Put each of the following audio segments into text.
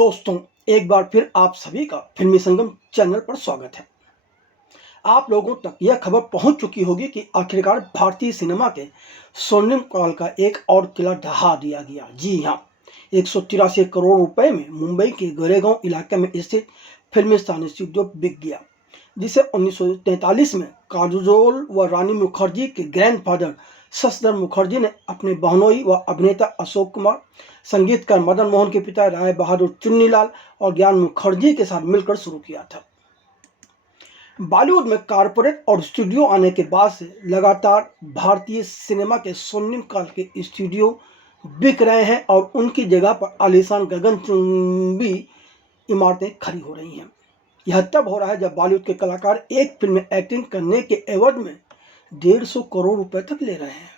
दोस्तों, एक बार फिर आप सभी का फिल्मी संगम चैनल पर स्वागत है। आप लोगों तक यह खबर पहुंच चुकी होगी कि आखिरकार भारतीय सिनेमा के स्वर्णिम काल का एक और किला ढहा दिया गया। जी हाँ, 183 करोड़ रुपए में मुंबई के गोरेगांव इलाके में स्थित फिल्मिस्तान स्टूडियो बिक गया, जिसे 1943 में काजोल व रानी मुखर्जी के ग्रैंडफादर शशधर मुखर्जी ने अपने बहनोई व अभिनेता अशोक कुमार, संगीतकार मदन मोहन के पिता राय बहादुर चुन्नीलाल और ज्ञान मुखर्जी के साथ मिलकर शुरू किया था। बॉलीवुड में कारपोरेट और स्टूडियो आने के बाद से लगातार भारतीय सिनेमा के स्वर्णिम काल के स्टूडियो बिक रहे हैं और उनकी जगह पर आलीशान गगनचुंबी इमारतें खड़ी हो रही हैं। यह तब हो रहा है जब बॉलीवुड के कलाकार एक फिल्म में एक्टिंग करने के एवज में 150 करोड़ रुपए तक ले रहे हैं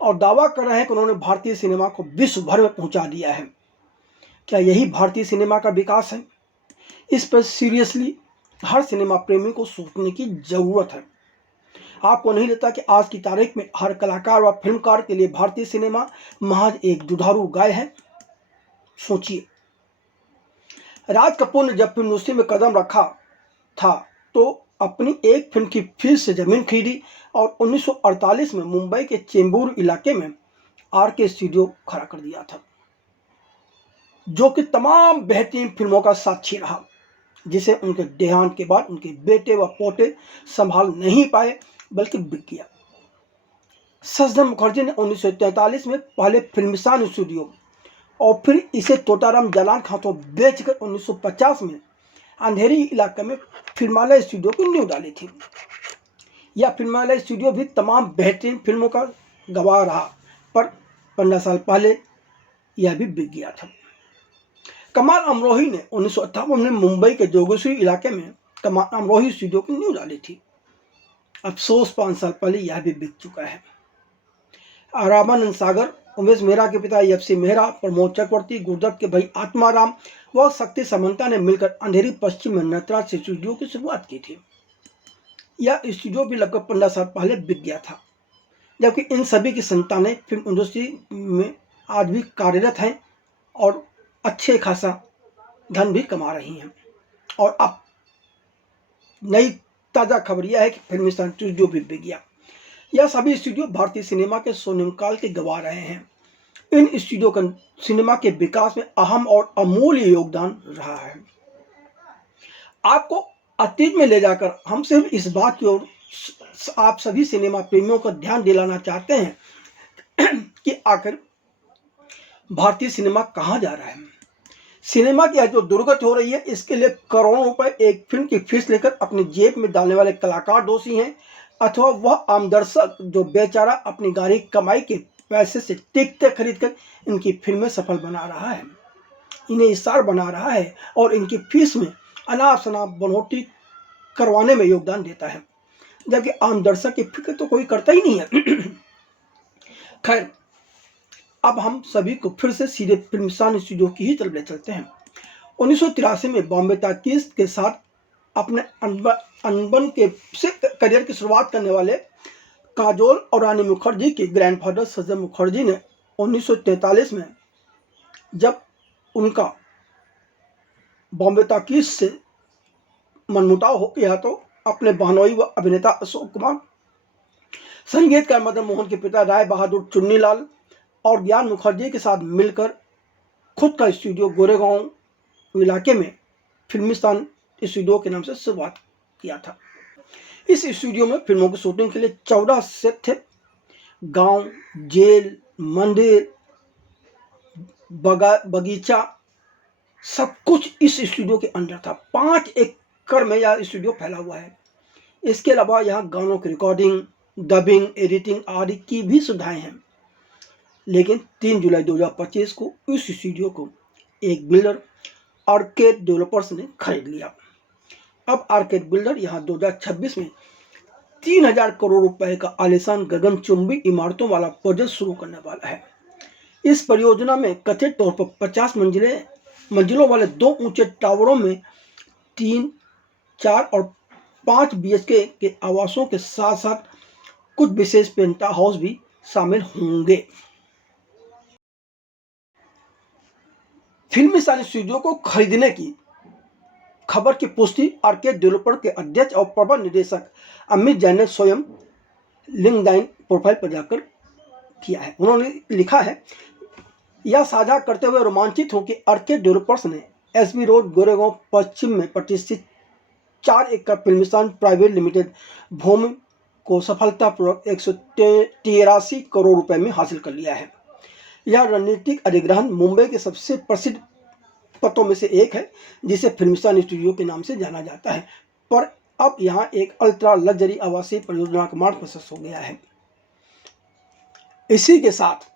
और दावा कर रहे हैं कि उन्होंने भारतीय सिनेमा को विश्व भर में पहुंचा दिया है। क्या यही भारतीय सिनेमा का विकास है? इस पर सीरियसली हर सिनेमा प्रेमी को सोचने की जरूरत है। आपको नहीं लगता कि आज की तारीख में हर कलाकार व फिल्मकार के लिए भारतीय सिनेमा महज एक दुधारू गाय है? सोचिए, राज कपूर ने जब फिल्म इंडस्ट्री में कदम रखा था तो अपनी एक फिल्म की फीस से जमीन खरीदी और 1948 में मुंबई के चेंबूर इलाके में आरके स्टूडियो खड़ा कर दिया था, जो कि तमाम बेहतरीन फिल्मों का साक्षी रहा, जिसे उनके देहांत के बाद उनके बेटे व पोते संभाल नहीं पाए बल्कि बिक गया। शशधर मुखर्जी ने 1943 में पहले फिल्मिस्तान स्टूडियो और फिर इसे तोताराम जालान के हाथों बेचकर 1950 में अंधेरी इलाके में फिल्मालय स्टूडियो की नींव डाली थी। यह फिल्मालय स्टूडियो भी तमाम बेहतरीन फिल्मों का गवाह रहा, पर 15 साल पहले यह भी बिक गया था। कमाल अमरोही ने 1958 में मुंबई के जोगेश्वरी इलाके में कमाल अमरोही स्टूडियो की नींव डाली थी। अफसोस 5 साल पहले यह भी बिक चुका है। रामानंद सागर, उमेश मेहरा के पिता FC मेहरा, प्रमोद चक्रवर्ती, गुरुदत्त के भाई आत्माराम व शक्ति समंता ने मिलकर अंधेरी पश्चिम में नटराज स्टूडियो की शुरुआत की थी। यह स्टूडियो भी लगभग 15 साल पहले बिक गया था, जबकि इन सभी की संतानें फिल्म इंडस्ट्री में आज भी कार्यरत हैं और अच्छे खासा धन भी कमा रही हैं। और अब नई ताज़ा खबर यह है कि फिल्मिस्तान स्टूडियो भी बिक गया। यह सभी स्टूडियो भारतीय सिनेमा के स्वर्णिम काल के गवाह रहे हैं। इन स्टूडियो का सिनेमा के विकास में अहम और अमूल्य योगदान रहा है। आपको अतीत में ले जाकर हम सिर्फ इस बात की ओर आप सभी सिनेमा प्रेमियों को ध्यान दिलाना चाहते हैं कि आखिर भारतीय सिनेमा कहाँ जा रहा है। सिनेमा की जो दुर्गति हो रही है, इसके लिए करोड़ों रुपए एक फिल्म की फीस लेकर अपनी जेब में डालने वाले कलाकार दोषी हैं, अथवा वह आम दर्शक जो बेचारा अपनी गाड़ी कमाई के पैसे से टिकटें खरीदकर इनकी फिल्में सफल बना रहा है, इन्हें स्टार बना रहा है और इनकी फीस में अनाप शनाप बढ़ोतरी करवाने में योगदान देता है, जबकि आम दर्शक की फिक्र तो कोई करता ही नहीं है। खैर, अब हम सभी को फिर से सीधे फिल्मिस्तान स्टूडियो की ही तरफ ले चलते हैं। 1983 में बॉम्बे टॉकीज के साथ अपने अनबन के से करियर की शुरुआत करने वाले काजोल और रानी मुखर्जी के ग्रैंडफादर शशधर मुखर्जी ने 1943 में जब उनका बॉम्बे टॉकीज से मनमुटाव हो गया तो अपने बहनोई व अभिनेता अशोक कुमार, संगीतकार मदन मोहन के पिता राय बहादुर चुन्नीलाल और ज्ञान मुखर्जी के साथ मिलकर खुद का स्टूडियो गोरेगांव इलाके में फिल्मिस्तान स्टूडियो के नाम से शुरुआत किया था। इस स्टूडियो में फिल्मों की शूटिंग के लिए 14 सेट थे। गांव, जेल, मंदिर, बगीचा, सब कुछ इस स्टूडियो के अंदर था। 5 एकड़ में यह स्टूडियो फैला हुआ है। इसके अलावा यहाँ गानों की रिकॉर्डिंग, डबिंग, एडिटिंग आदि की भी सुविधाएं हैं। लेकिन 3 जुलाई 2025 को इस स्टूडियो को एक बिल्डर आर्केड डेवलपर्स ने खरीद लिया। अब आर्केड बिल्डर यहाँ 2026 में 3000 करोड़ रुपए का आलीशान गगनचुंबी इमारतों वाला प्रोजेक्ट शुरू करने वाला है। इस परियोजना में कथित तौर पर 50 मंजिलों वाले 2 ऊंचे टावरों में 3, 4 और 5 BHK के आवासों के साथ साथ कुछ विशेष पेंट हाउस भी शामिल होंगे। फिल्मी साइंस स्टूडियो को खरीदने की खबर की पुष्टि आरके डेवलपर के अध्यक्ष और प्रबंध निदेशक अमित जैन ने स्वयं लिंक्डइन प्रोफाइल पर जाकर किया है। उन्होंने लिखा है, यह साझा करते हुए रोमांचित हूं कि आरके डेवलपर्स ने एसबी रोड गोरेगांव पश्चिम में प्रतिष्ठित 4 एकड़ फिल्मिस्तान प्राइवेट लिमिटेड भूमि को सफलतापूर्वक 183 करोड़ रुपए में हासिल कर लिया है। यह रणनीतिक अधिग्रहण मुंबई के सबसे प्रसिद्ध पतों में से एक है, जिसे फिल्मिस्तान स्टूडियो के नाम से जाना जाता है, पर अब यहाँ एक अल्ट्रा लग्जरी आवासीय परियोजना का मार्ग प्रशस्त हो गया है। इसी के साथ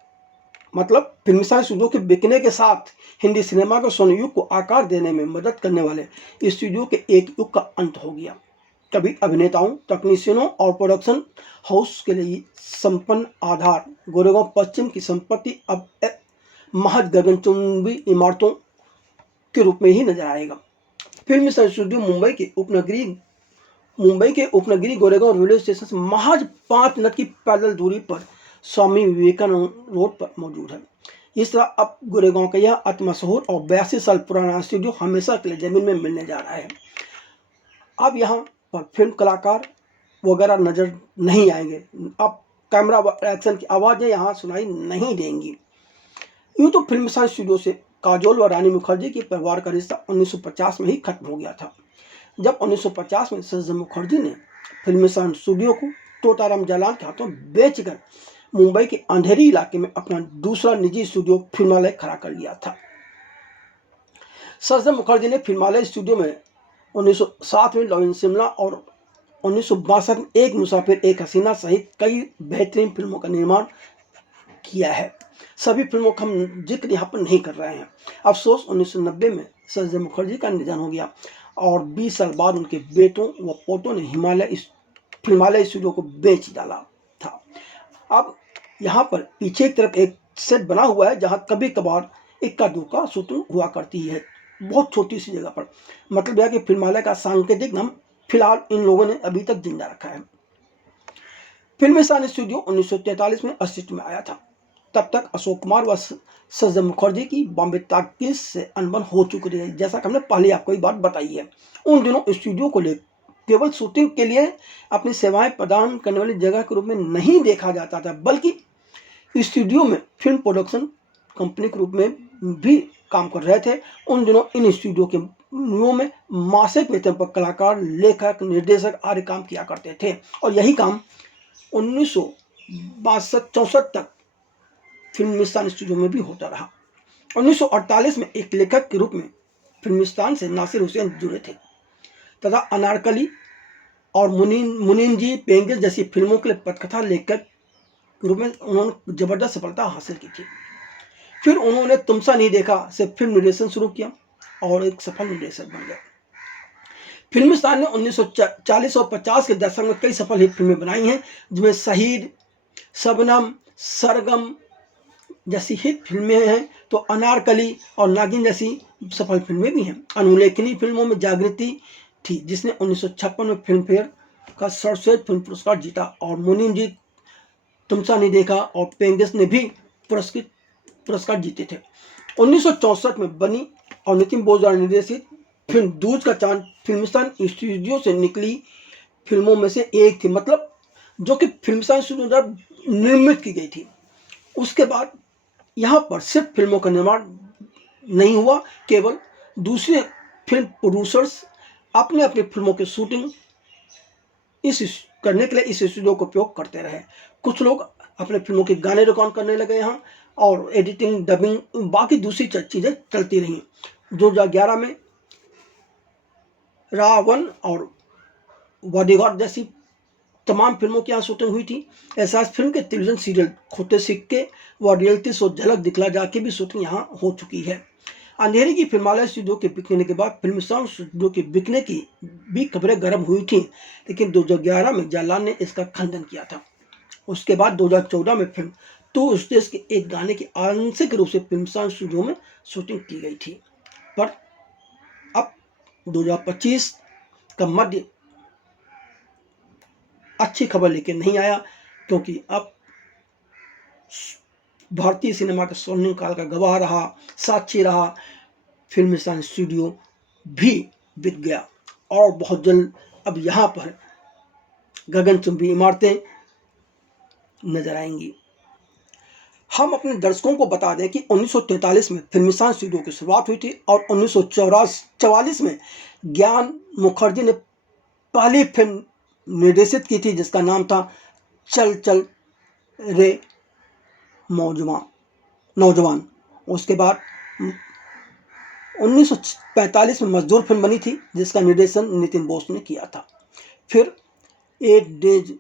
मतलब फिल्मिस्तान स्टूडियो के बिकने के साथ हिंदी सिनेमा के स्वर्ण युग को आकार देने में मदद करने वाले स्टूडियो के एक युग का अंत हो गया। कभी अभिनेताओं, तकनीशियनों और प्रोडक्शन हाउस के लिए संपन्न आधार गोरेगांव पश्चिम की संपत्ति अब महज गगनचुंबी इमारतों के रूप में ही नजर आएगा। फिल्मिस्तान स्टूडियो मुंबई के उपनगरी गोरेगांव रेलवे स्टेशन से महज 5 मिनट की पैदल दूरी पर स्वामी विवेकानंद रोड पर मौजूद है। इस तरह अब गोरेगांव का यह अति मशहूर और 82 साल पुराना स्टूडियो हमेशा के लिए जमीन में मिलने जा रहा है। अब यहाँ पर फिल्म कलाकार वगैरह नजर नहीं आएंगे। अब कैमरा एक्शन की आवाज़ें यहाँ सुनाई नहीं देंगी। यूँ तो फिल्मिस्तान स्टूडियो से काजोल व रानी मुखर्जी के परिवार का रिश्ता 1950 में ही खत्म हो गया था। जब 1950 में सज्जन मुखर्जी ने फिल्मिस्तान स्टूडियो को तोताराम जालान के हाथों बेचकर मुंबई के अंधेरी इलाके में अपना दूसरा निजी स्टूडियो फिल्मालय खड़ा कर लिया था। सज्जन मुखर्जी ने फिल्मालय स्टूडियो में 1907 में लव इन शिमला और 1962 में एक मुसाफिर एक हसीना सहित कई बेहतरीन फिल्मों का निर्माण किया है। सभी फिल्मों का हम जिक्र यहाँ पर नहीं कर रहे हैं। अफसोस 1990 में सज्जन मुखर्जी का निधन हो गया और 20 साल बाद उनके बेटों व पोतों ने फिल्मालय स्टूडियो को बेच डाला था। अब यहाँ पर पीछे की तरफ एक सेट बना हुआ है जहाँ कभी कभार इक्का दुक्का शूटिंग हुआ करती है, बहुत छोटी सी जगह पर। मतलब यह कि फिल्मालय का सांकेतिक नाम फिलहाल इन लोगों ने अभी तक जिंदा रखा है। फिल्मिस्तान स्टूडियो 1943 में अस्तित्व में आया था। तब तक अशोक कुमार व सज्जन मुखर्जी की बॉम्बे टॉकीज से अनबन हो चुकी थी, जैसा कि हमने पहले आपको ये बात बताई है। उन दिनों स्टूडियो को केवल शूटिंग के लिए अपनी सेवाएं प्रदान करने वाली जगह के रूप में नहीं देखा जाता था, बल्कि स्टूडियो में फिल्म प्रोडक्शन कंपनी के रूप में भी काम कर रहे थे। उन दिनों इन स्टूडियो के में मासिक वेतन पर कलाकार, लेखक, निर्देशक आदि काम किया करते थे और यही काम 1962-64 तक फिल्मिस्तान स्टूडियो में भी होता रहा। 1948 में एक लेखक के रूप में फिल्मिस्तान से नासिर हुसैन जुड़े थे तथा अनारकली और मुनीम जी पेंगेज जैसी फिल्मों के लिए पटकथा लेखक के रूप में उन्होंने जबरदस्त सफलता हासिल की थी। फिर उन्होंने तुमसा नहीं देखा से फिल्म निर्देशन शुरू किया और एक सफल निर्देशक बन गए। फिल्मिस्तान ने 1940 और 50 के दशक में कई सफल हिट फिल्में बनाई हैं, जिनमें शहीद, शबनम, सरगम जैसी हिट फिल्में हैं, तो अनारकली और नागिन जैसी सफल फिल्में भी हैं। अनुल्लेखनीय फिल्मों में जागृति थी, जिसने 1956 में फिल्म फेयर का सर्वश्रेष्ठ फिल्म पुरस्कार जीता और मुनीम जी तुमसा नहीं देखा और पेंगेस ने भी पुरस्कार जीते थे। 1964 में बनी और नितिन बोस द्वारा निर्देशित फिल्म दूज का चांद फिल्मिस्तान स्टूडियो से निकली फिल्मों में से एक थी, मतलब जो कि फिल्मिस्तान स्टूडियो द्वारा निर्मित की गई थी। उसके बाद यहाँ पर सिर्फ फिल्मों का निर्माण नहीं हुआ, केवल दूसरे फिल्म प्रोड्यूसर्स अपने अपने फिल्मों की शूटिंग करने के लिए इस स्टूडियो का उपयोग करते रहे। कुछ लोग अपने फिल्मों के गाने रिकॉर्ड करने लगे यहाँ और एडिटिंग, डबिंग, बाकी दूसरी चीज़ें चलती रहीं। 2011 में रावण और बॉडीगार्ड जैसी तमाम फिल्मों की यहाँ शूटिंग हुई थी। ऐसा फिल्म के टेलीविजन सीरियल खोटे सिक्के व रियलिटी शो झलक दिखला जा की भी शूटिंग यहाँ हो चुकी है। अंधेरी की फिल्मालय स्टूडियो के बिकने के बाद फिल्मिस्तान स्टूडियो के बिकने की भी खबरें गर्म हुई थी, लेकिन 2011 में जालान ने इसका खंडन किया था। उसके बाद 2014 में फिल्म टू स्टेज के एक गाने की आंशिक रूप से फिल्मिस्तान स्टूडियो में शूटिंग की गई थी, पर अब 2025 का मध्य अच्छी खबर लेके नहीं आया, क्योंकि अब भारतीय सिनेमा के स्वर्णिम काल का गवाह रहा, साक्षी रहा फिल्मिस्तान स्टूडियो भी बिक गया और बहुत जल्द अब यहाँ पर गगनचुंबी इमारतें नजर आएंगी। हम अपने दर्शकों को बता दें कि 1943 में फिल्मिस्तान स्टूडियो की शुरुआत हुई थी और 1944 में ज्ञान मुखर्जी ने पहली फिल्म निर्देशित की थी जिसका नाम था चल चल रे नौजवान। उसके बाद 1945 में मजदूर फिल्म बनी थी जिसका निर्देशन नितिन बोस ने किया था। फिर 8 डेज,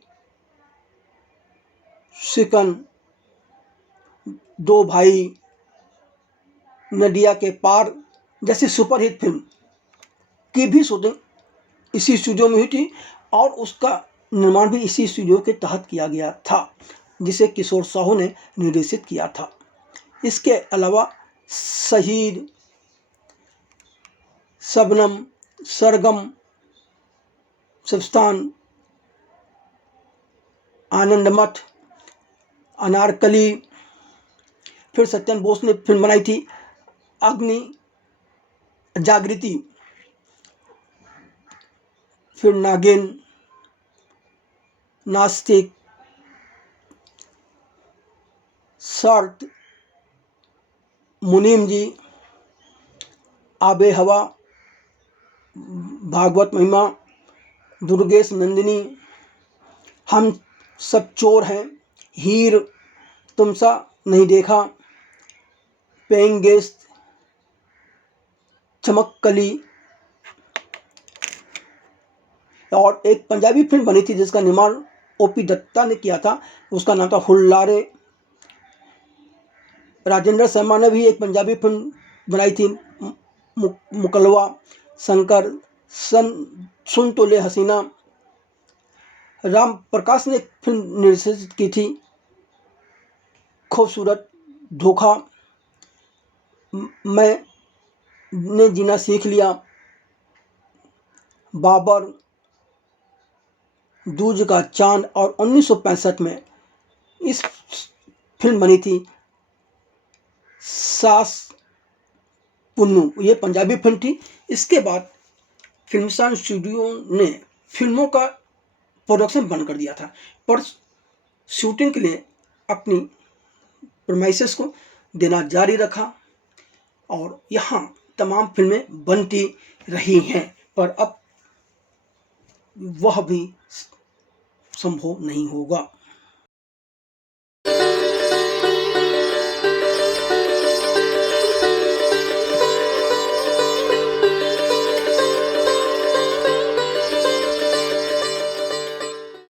शिकन, दो भाई, नदिया के पार जैसी सुपरहिट फिल्म की भी शूटिंग इसी स्टूडियो में हुई थी और उसका निर्माण भी इसी स्टूडियो के तहत किया गया था जिसे किशोर साहू ने निर्देशित किया था। इसके अलावा शहीद, शबनम, सरगम, सब्स्तान, आनंदमठ, अनारकली, फिर सत्यन बोस ने फिल्म बनाई थी अग्नि जागृति, फिर नागिन, नास्तिक, शर्त, मुनीम जी, आबे हवा, भागवत महिमा, दुर्गेश नंदिनी, हम सब चोर हैं, हीर, तुमसा नहीं देखा, पेइंग गेस्ट, चमककली और एक पंजाबी फिल्म बनी थी जिसका निर्माण ओपी दत्ता ने किया था, उसका नाम था हुल्लारे। राजेंद्र शर्मा ने भी एक पंजाबी फिल्म बनाई थी मुकलवा। शंकर सुन तो ले हसीना। राम प्रकाश ने एक फिल्म निर्देशित की थी खूबसूरत धोखा। मैंने जीना सीख लिया, बाबर, दूज का चांद और 1965 में इस फिल्म बनी थी सास पुन्नू, ये पंजाबी फिल्म थी। इसके बाद फिल्मिस्तान स्टूडियो ने फिल्मों का प्रोडक्शन बंद कर दिया था पर शूटिंग के लिए अपनी प्रमाइसेस को देना जारी रखा और यहाँ तमाम फिल्में बनती रही हैं पर अब वह भी संभव नहीं होगा।